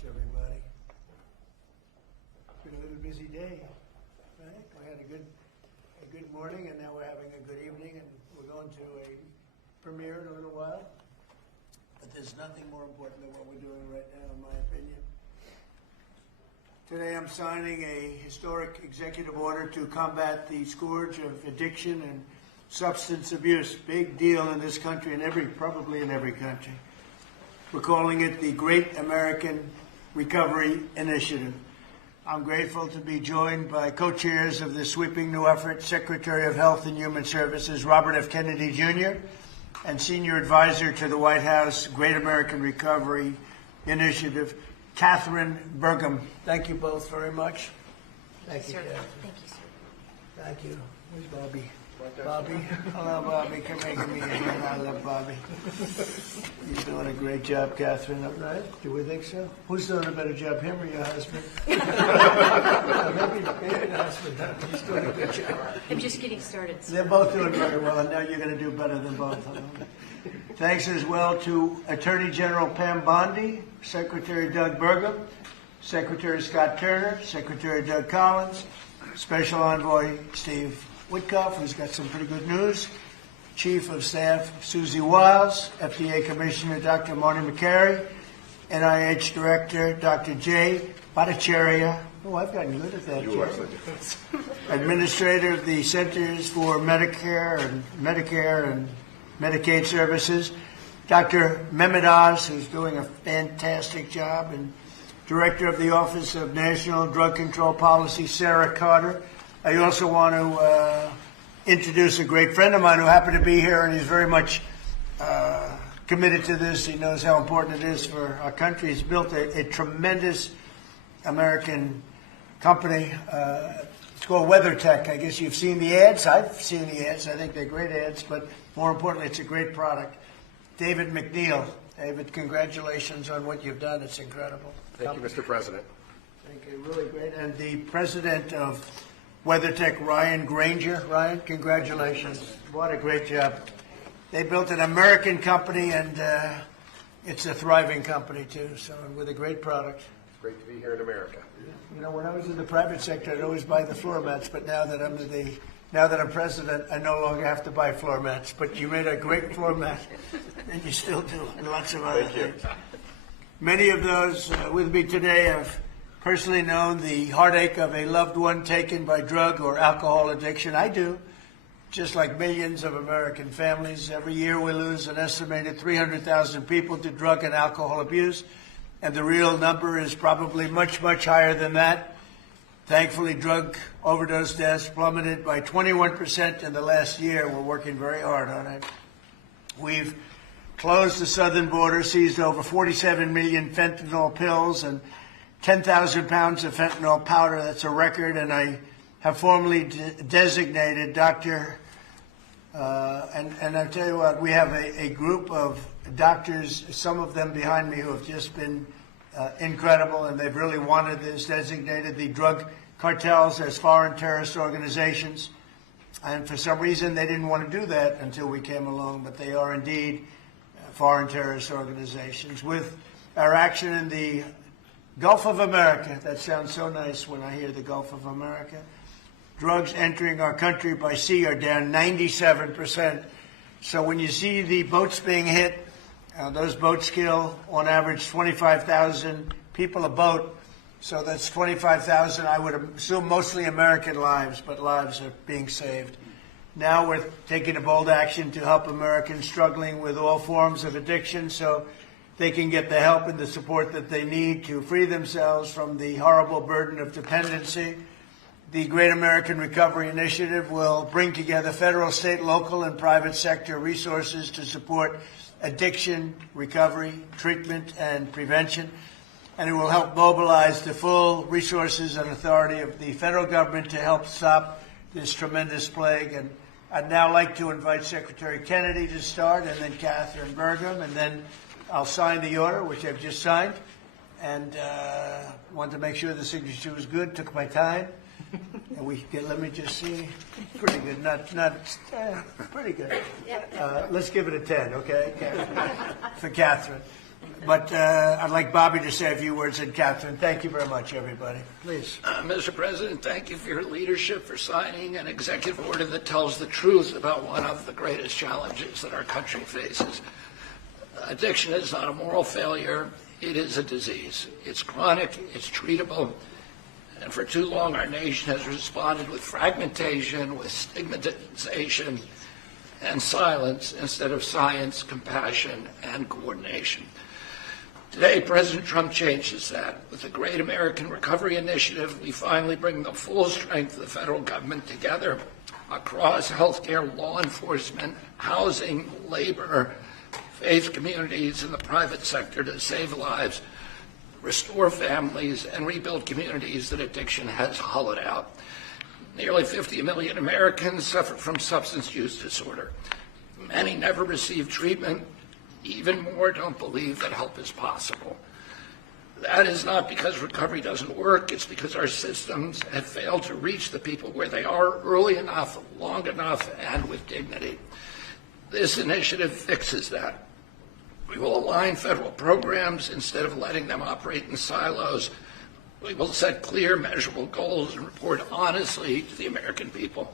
much, everybody. It's been a little busy day, right? We had a good morning, and now we're having a good evening, and we're going to a premiere in a little while. But there's nothing more important than what we're doing right now, in my opinion. Today I'm signing a historic executive order to combat the scourge of addiction and substance abuse. Big deal in this country and probably in every country. We're calling it the Great American Recovery Initiative. I'm grateful to be joined by co-chairs of this sweeping new effort, Secretary of Health and Human Services, Robert F. Kennedy, Jr., and Senior Advisor to the White House Great American Recovery Initiative, Catherine Burgum. Thank you both very much. Thank you, Catherine. Thank you, sir. Thank you. Where's Bobby? Bobby? Hello, Bobby. Come here, give me a hand. I love Bobby. You're doing a great job, Catherine. Right? Do we think so? Who's doing a better job, him or your husband? Maybe the husband. He's doing a good job. I'm just getting started. So. They're both doing very well, and now you're going to do better than both of them. Thanks as well to Attorney General Pam Bondi, Secretary Doug Burgum, Secretary Scott Turner, Secretary Doug Collins, Special Envoy Steve Witkoff, who's got some pretty good news, Chief of Staff Susie Wiles, FDA Commissioner Dr. Marty McCary, NIH Director Dr. Jay Bhattacharya. Oh, I've gotten good at that. You are. Administrator of the Centers for Medicare and Medicaid Services, Dr. Mehmet Oz, who's doing a fantastic job, and Director of the Office of National Drug Control Policy, Sarah Carter. I also want to introduce a great friend of mine who happened to be here, and he's very much committed to this. He knows how important it is for our country. He's built a tremendous American company. It's called WeatherTech. I guess you've seen the ads. I've seen the ads. I think they're great ads, but more importantly, it's a great product. David McNeil. David, congratulations on what you've done. It's incredible. Thank you, Mr. President. Thank you. Really great. And the president of WeatherTech, Ryan Granger. Ryan, congratulations. What a great job. They built an American company, and it's a thriving company, too, so with a great product. It's great to be here in America. You know, when I was in the private sector, I'd always buy the floor mats, but now that I'm president, I no longer have to buy floor mats. But you made a great floor mat, and you still do, and lots of other things. Many of those with me today have personally known the heartache of a loved one taken by drug or alcohol addiction. I do. Just like millions of American families, every year we lose an estimated 300,000 people to drug and alcohol abuse, and the real number is probably much, much higher than that. Thankfully, drug overdose deaths plummeted by 21% in the last year. We're working very hard on it. We've closed the southern border, seized over 47 million fentanyl pills and 10,000 pounds of fentanyl powder. That's a record, and I have formally designated Dr. And I'll tell you what, we have a group of doctors, some of them behind me, who have just been incredible, and they've really wanted this, designated the drug cartels as foreign terrorist organizations. And for some reason, they didn't want to do that until we came along, but they are indeed foreign terrorist organizations. With our action in the Gulf of America, that sounds so nice when I hear the Gulf of America. Drugs entering our country by sea are down 97%. So when you see the boats being hit, those boats kill on average 25,000 people a boat. So that's 25,000, I would assume mostly American lives, but lives are being saved. Now we're taking a bold action to help Americans struggling with all forms of addiction so they can get the help and the support that they need to free themselves from the horrible burden of dependency. The Great American Recovery Initiative will bring together federal, state, local, and private sector resources to support addiction, recovery, treatment, and prevention. And it will help mobilize the full resources and authority of the federal government to help stop this tremendous plague. And I'd now like to invite Secretary Kennedy to start, and then Catherine Burgum, and then I'll sign the order, which I've just signed, and wanted to make sure the signature was good. Took my time, and let me just see. Pretty good, pretty good. Let's give it a 10, okay? For Catherine. But I'd like Bobby to say a few words, and Catherine. Thank you very much, everybody. Please. Mr. President, thank you for your leadership, for signing an executive order that tells the truth about one of the greatest challenges that our country faces. Addiction is not a moral failure. It is a disease. It's chronic. It's treatable. And for too long, our nation has responded with fragmentation, with stigmatization, and silence instead of science, compassion, and coordination. Today, President Trump changes that. With the Great American Recovery Initiative, we finally bring the full strength of the federal government together across healthcare, law enforcement, housing, labor, faith communities, and the private sector to save lives, restore families, and rebuild communities that addiction has hollowed out. Nearly 50 million Americans suffer from substance use disorder. Many never receive treatment. Even more don't believe that help is possible. That is not because recovery doesn't work. It's because our systems have failed to reach the people where they are early enough, long enough, and with dignity. This initiative fixes that. We will align federal programs instead of letting them operate in silos. We will set clear, measurable goals and report honestly to the American people.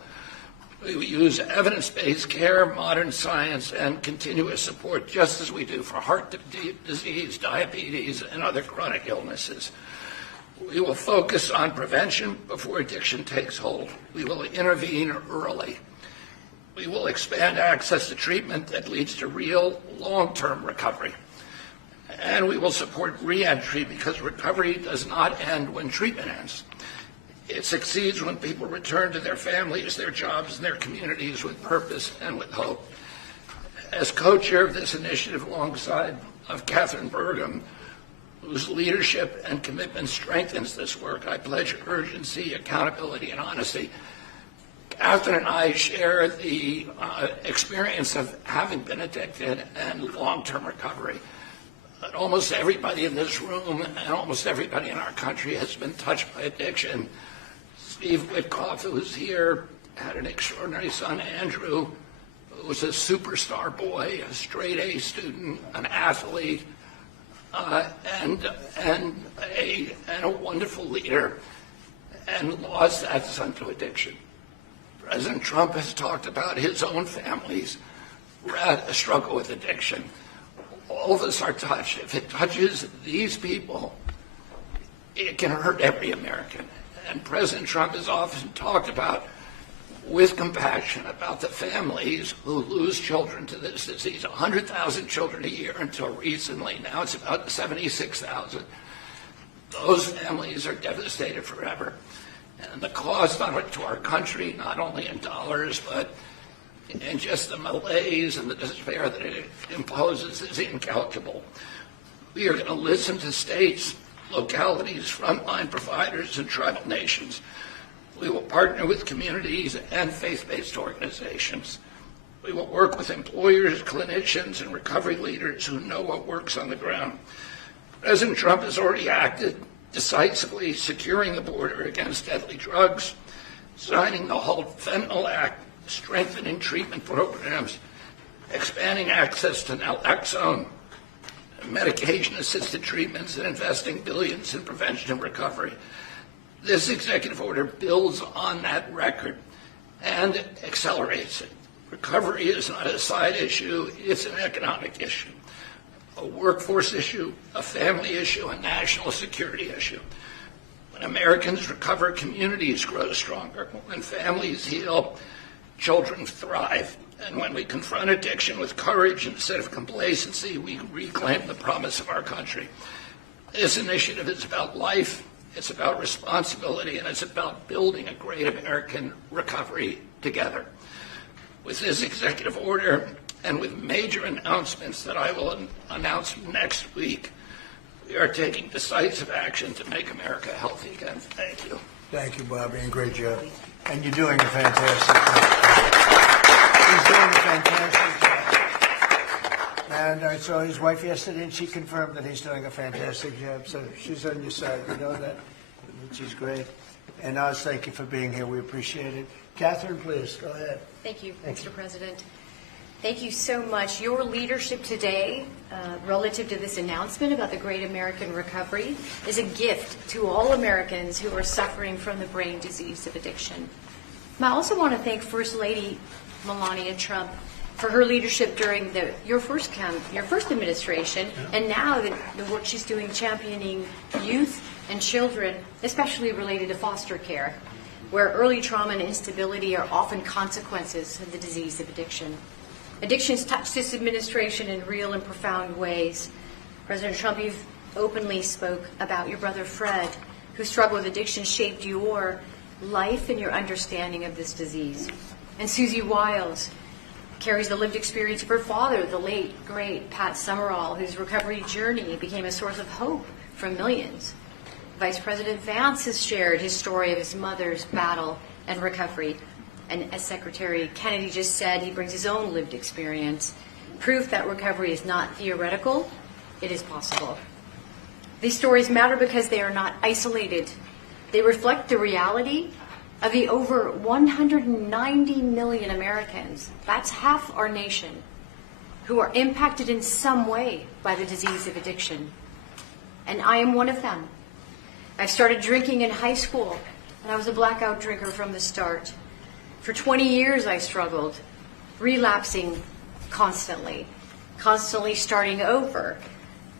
We will use evidence-based care, modern science, and continuous support, just as we do for heart disease, diabetes, and other chronic illnesses. We will focus on prevention before addiction takes hold. We will intervene early. We will expand access to treatment that leads to real, long-term recovery. And we will support reentry because recovery does not end when treatment ends. It succeeds when people return to their families, their jobs, and their communities with purpose and with hope. As co-chair of this initiative alongside of Catherine Burgum, whose leadership and commitment strengthens this work, I pledge urgency, accountability, and honesty. Catherine and I share the experience of having been addicted and long-term recovery. Almost everybody in this room and almost everybody in our country has been touched by addiction. Steve Witkoff, who's here, had an extraordinary son, Andrew, who was a superstar boy, a straight A student, an athlete, and a wonderful leader, and lost that son to addiction. President Trump has talked about his own families who had a struggle with addiction. All of us are touched. If it touches these people, it can hurt every American. And President Trump has often talked about, with compassion, about the families who lose children to this disease. 100,000 children a year until recently. Now it's about 76,000. Those families are devastated forever. And the cost on it to our country, not only in dollars, but in just the malaise and the despair that it imposes, is incalculable. We are going to listen to states, localities, frontline providers, and tribal nations. We will partner with communities and faith-based organizations. We will work with employers, clinicians, and recovery leaders who know what works on the ground. President Trump has already acted decisively, securing the border against deadly drugs, signing the HALT Fentanyl Act, strengthening treatment programs, expanding access to naloxone, medication-assisted treatments, and investing billions in prevention and recovery. This executive order builds on that record and accelerates it. Recovery is not a side issue, it's an economic issue, a workforce issue, a family issue, a national security issue. When Americans recover, communities grow stronger. When families heal, children thrive. And when we confront addiction with courage instead of complacency, we reclaim the promise of our country. This initiative is about life, it's about responsibility, and it's about building a great American recovery together. With this executive order and with major announcements that I will announce next week, we are taking decisive action to make America healthy again. Thank you. Thank you, Bobby, and great job. And you're doing a fantastic job. He's doing a fantastic job. And I saw his wife yesterday, and she confirmed that he's doing a fantastic job. So she's on your side. You know that? She's great. And Oz, thank you for being here. We appreciate it. Catherine, please, go ahead. Thank you, Mr. President. Thank you so much. Your leadership today, relative to this announcement about the Great American Recovery, is a gift to all Americans who are suffering from the brain disease of addiction. I also want to thank First Lady Melania Trump for her leadership during your first administration, and now the work she's doing championing youth and children, especially related to foster care, where early trauma and instability are often consequences of the disease of addiction. Addictions touch this administration in real and profound ways. President Trump, you've openly spoke about your brother Fred, whose struggle with addiction shaped your life and your understanding of this disease. And Susie Wiles carries the lived experience of her father, the late, great Pat Summerall, whose recovery journey became a source of hope for millions. Vice President Vance has shared his story of his mother's battle and recovery. And as Secretary Kennedy just said, he brings his own lived experience, proof that recovery is not theoretical, it is possible. These stories matter because they are not isolated. They reflect the reality of the over 190 million Americans, that's half our nation, who are impacted in some way by the disease of addiction. And I am one of them. I started drinking in high school, and I was a blackout drinker from the start. For 20 years I struggled, relapsing constantly starting over,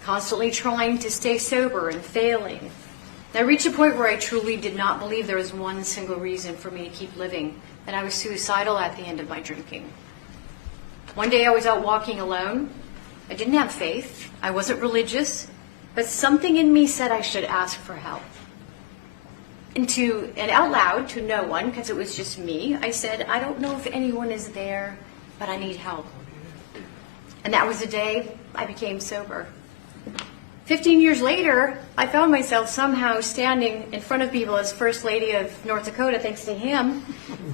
constantly trying to stay sober and failing. And I reached a point where I truly did not believe there was one single reason for me to keep living, and I was suicidal at the end of my drinking. One day I was out walking alone. I didn't have faith. I wasn't religious, but something in me said I should ask for help. And out loud to no one, because it was just me, I said, I don't know if anyone is there, but I need help. And that was the day I became sober. 15 years later, I found myself somehow standing in front of people as First Lady of North Dakota, thanks to him.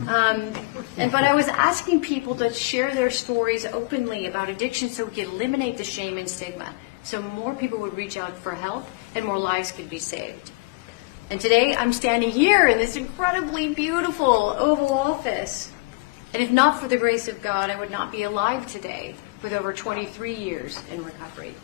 But I was asking people to share their stories openly about addiction so we could eliminate the shame and stigma, so more people would reach out for help and more lives could be saved. And today I'm standing here in this incredibly beautiful Oval Office. And if not for the grace of God, I would not be alive today with over 23 years in recovery.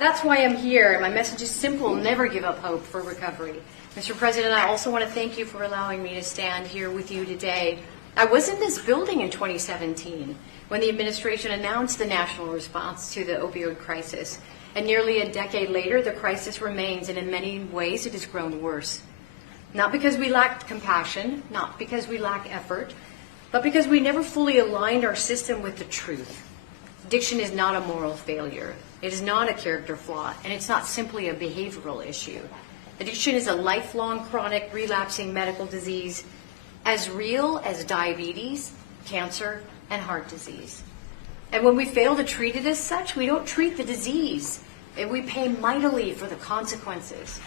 That's why I'm here. My message is simple: never give up hope for recovery. Mr. President, I also want to thank you for allowing me to stand here with you today. I was in this building in 2017 when the administration announced the national response to the opioid crisis. And nearly a decade later, the crisis remains, and in many ways it has grown worse. Not because we lacked compassion, not because we lack effort, but because we never fully aligned our system with the truth. Addiction is not a moral failure. It is not a character flaw, and it's not simply a behavioral issue. Addiction is a lifelong, chronic, relapsing medical disease as real as diabetes, cancer, and heart disease. And when we fail to treat it as such, we don't treat the disease, and we pay mightily for the consequences.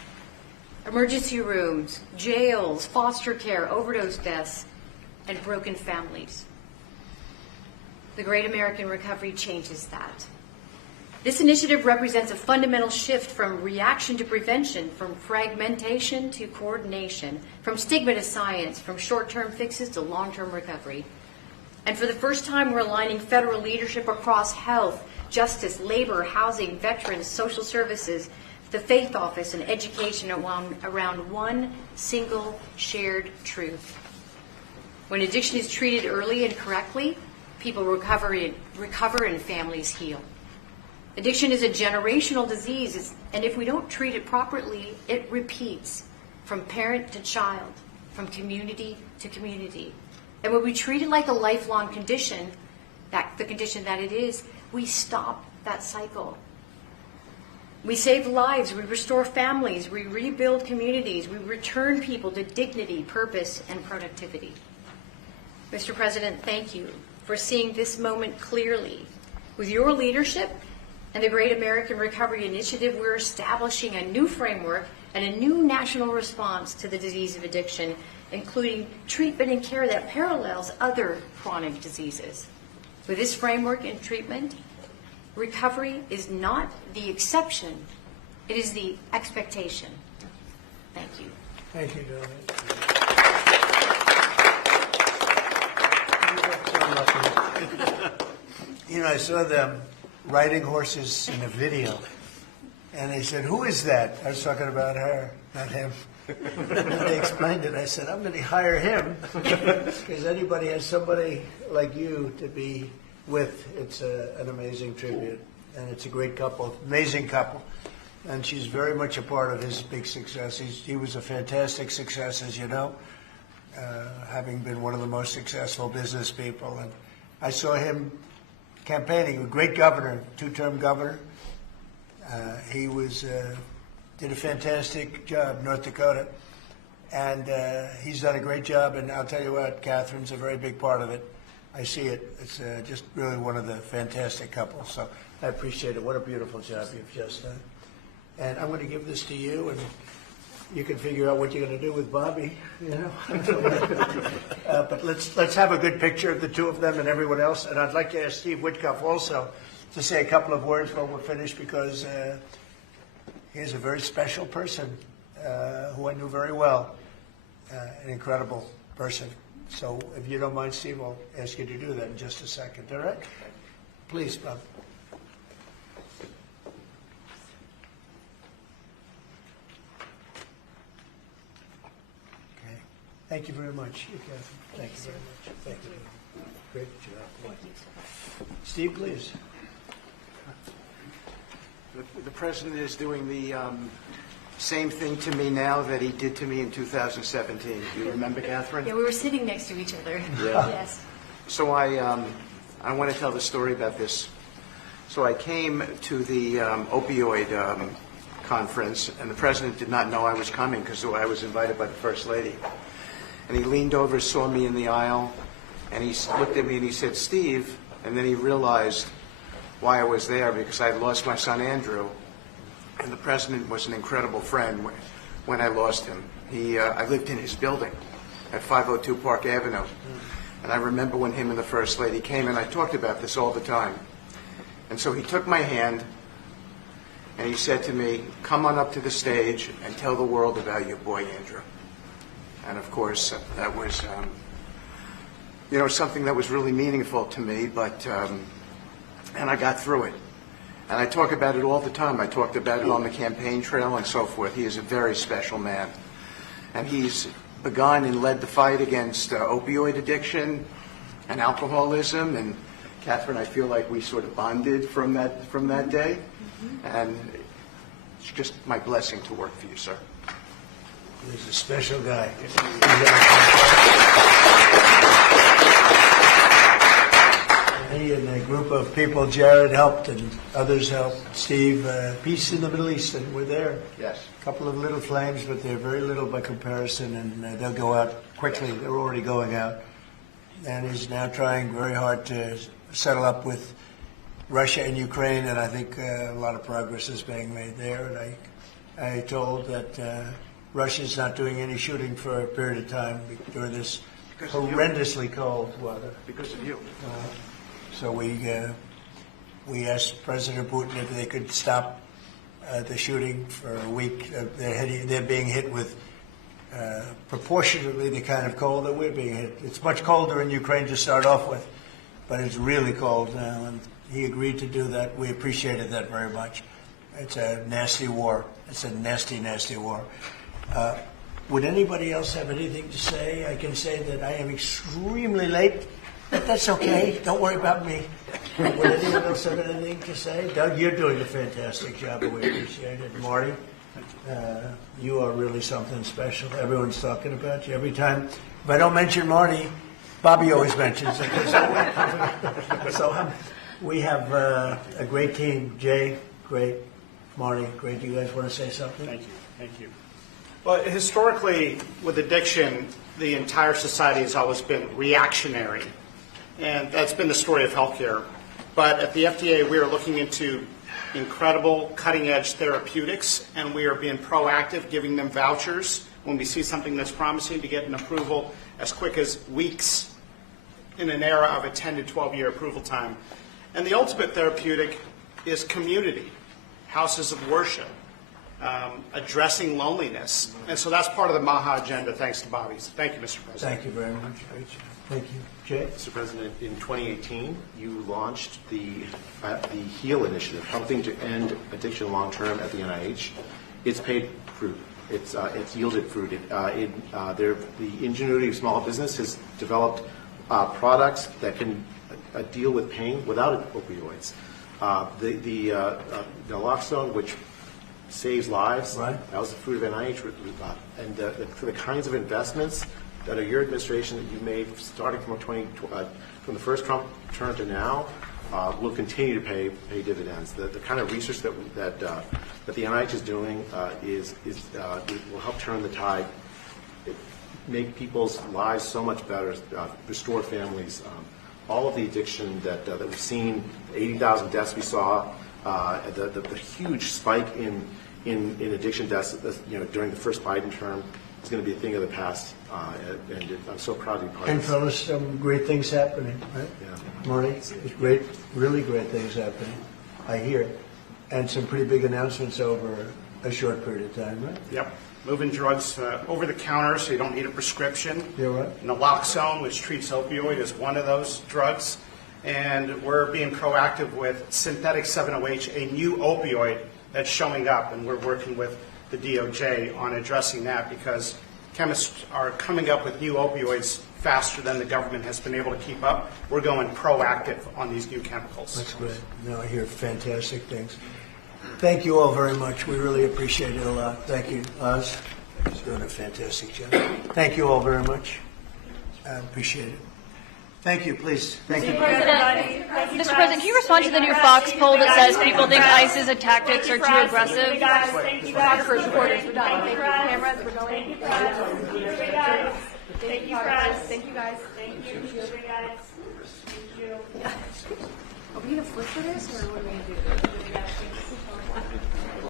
Emergency rooms, jails, foster care, overdose deaths, and broken families. The Great American Recovery changes that. This initiative represents a fundamental shift from reaction to prevention, from fragmentation to coordination, from stigma to science, from short-term fixes to long-term recovery. And for the first time, we're aligning federal leadership across health, justice, labor, housing, veterans, social services, the faith office, and education around one single shared truth. When addiction is treated early and correctly, people recover and families heal. Addiction is a generational disease, and if we don't treat it properly, it repeats from parent to child, from community to community. And when we treat it like a lifelong condition, the condition that it is, we stop that cycle. We save lives, we restore families, we rebuild communities, we return people to dignity, purpose, and productivity. Mr. President, thank you for seeing this moment clearly. With your leadership and the Great American Recovery Initiative, we're establishing a new framework and a new national response to the disease of addiction, including treatment and care that parallels other chronic diseases. With this framework and treatment, recovery is not the exception, it is the expectation. Thank you. Thank you, Doreen. You know, I saw them riding horses in a video, and they said, "Who is that?" I was talking about her, not him. And they explained it. I said, "I'm going to hire him because anybody has somebody like you to be with. It's an amazing tribute, and it's a great couple, amazing couple." And she's very much a part of his big success. He was a fantastic success, as you know, having been one of the most successful business people. And I saw him campaigning, a great governor, two-term governor. He did a fantastic job, North Dakota. And he's done a great job. And I'll tell you what, Catherine's a very big part of it. I see it. It's just really one of the fantastic couples. So I appreciate it. What a beautiful job you've just done. And I'm going to give this to you, and you can figure out what you're going to do with Bobby, you know. But let's have a good picture of the two of them and everyone else. And I'd like to ask Steve Whitcuff also to say a couple of words while we're finished, because he's a very special person who I knew very well, an incredible person. So if you don't mind, Steve, I'll ask you to do that in just a second. All right? Please, Bob. Thank you very much, Catherine. Thank you very much. Thank you. Great job. Thank you. Steve, please. The president is doing the same thing to me now that he did to me in 2017. Do you remember, Catherine? Yeah, we were sitting next to each other. Yeah. Yes. So I want to tell the story about this. So I came to the opioid conference, and the president did not know I was coming because I was invited by the First Lady. And he leaned over, saw me in the aisle, and he looked at me and he said, "Steve," and then he realized why I was there, because I had lost my son Andrew, and the president was an incredible friend when I lost him. I lived in his building at 502 Park Avenue, and I remember when him and the First Lady came, and I talked about this all the time. And so he took my hand, and he said to me, "Come on up to the stage and tell the world about your boy Andrew." And of course, that was, something that was really meaningful to me, but, and I got through it. And I talk about it all the time. I talked about it on the campaign trail and so forth. He is a very special man. And he's begun and led the fight against opioid addiction and alcoholism. And Catherine, I feel like we sort of bonded from that day. And it's just my blessing to work for you, sir. He's a special guy. He and a group of people, Jared helped and others helped. Steve, peace in the Middle East, and we're there. Yes. A couple of little flames, but they're very little by comparison, and they'll go out quickly. They're already going out. And he's now trying very hard to settle up with Russia and Ukraine, and I think a lot of progress is being made there. And I told that Russia's not doing any shooting for a period of time during this horrendously cold weather. Because of you. So we asked President Putin if they could stop the shooting for a week. They're being hit with proportionately the kind of cold that we're being hit. It's much colder in Ukraine to start off with, but it's really cold now, and he agreed to do that. We appreciated that very much. It's a nasty war. It's a nasty, nasty war. Would anybody else have anything to say? I can say that I am extremely late, but that's okay. Don't worry about me. Would anyone else have anything to say? Doug, you're doing a fantastic job, and we appreciate it. Marty, you are really something special. Everyone's talking about you. Every time, if I don't mention Marty, Bobby always mentions it. So we have a great team. Jay, great. Marty, great. You guys want to say something? Thank you. Thank you. Well, historically, with addiction, the entire society has always been reactionary, and that's been the story of healthcare. But at the FDA, we are looking into incredible cutting-edge therapeutics, and we are being proactive, giving them vouchers when we see something that's promising to get an approval as quick as weeks in an era of a 10 to 12-year approval time. And the ultimate therapeutic is community, houses of worship. addressing loneliness. And so that's part of the MAHA agenda, thanks to Bobby. So thank you, Mr. President. Thank you very much. Great job. Thank you. Jay? Mr. President, in 2018, you launched the HEAL initiative, helping to end addiction long-term at the NIH. It's paid fruit. It's yielded fruit. The ingenuity of small business has developed products that can deal with pain without opioids. The naloxone, which saves lives, Right. that was the fruit of NIH. And the kinds of investments that are your administration that you made starting from from the first Trump term to now will continue to pay dividends. The kind of research that the NIH is doing will help turn the tide, make people's lives so much better, restore families. All of the addiction that we've seen, 80,000 deaths we saw, the huge spike in addiction deaths, during the first Biden term is going to be a thing of the past, and I'm so proud to be part And of this. fellas, some great things happening, right? Yeah. Marty, there's great, really great things happening. I hear it. And some pretty big announcements over a short period of time, right? Yep. Moving drugs over the counter so you don't need a prescription. Yeah, right. Naloxone, which treats opioid, is one of those drugs. And we're being proactive with synthetic 7-OH, a new opioid that's showing up, and we're working with the DOJ on addressing that because chemists are coming up with new opioids faster than the government has been able to keep up. We're going proactive on these new chemicals. That's great. No, I hear fantastic things. Thank you all very much. We really appreciate it a lot. Thank you, Oz. He's doing a fantastic job. Thank you all very much. I appreciate it. Thank you, please. Thank you. Mr. President, can you respond to the new Fox poll that says people think ICE's tactics are too aggressive? Photographers, reporters, we're done. Cameras, we're going. Thank you, guys. Thank you, guys. Thank you, guys. Thank you, guys. Thank you. Are we going to flip for this, or what are we going to do?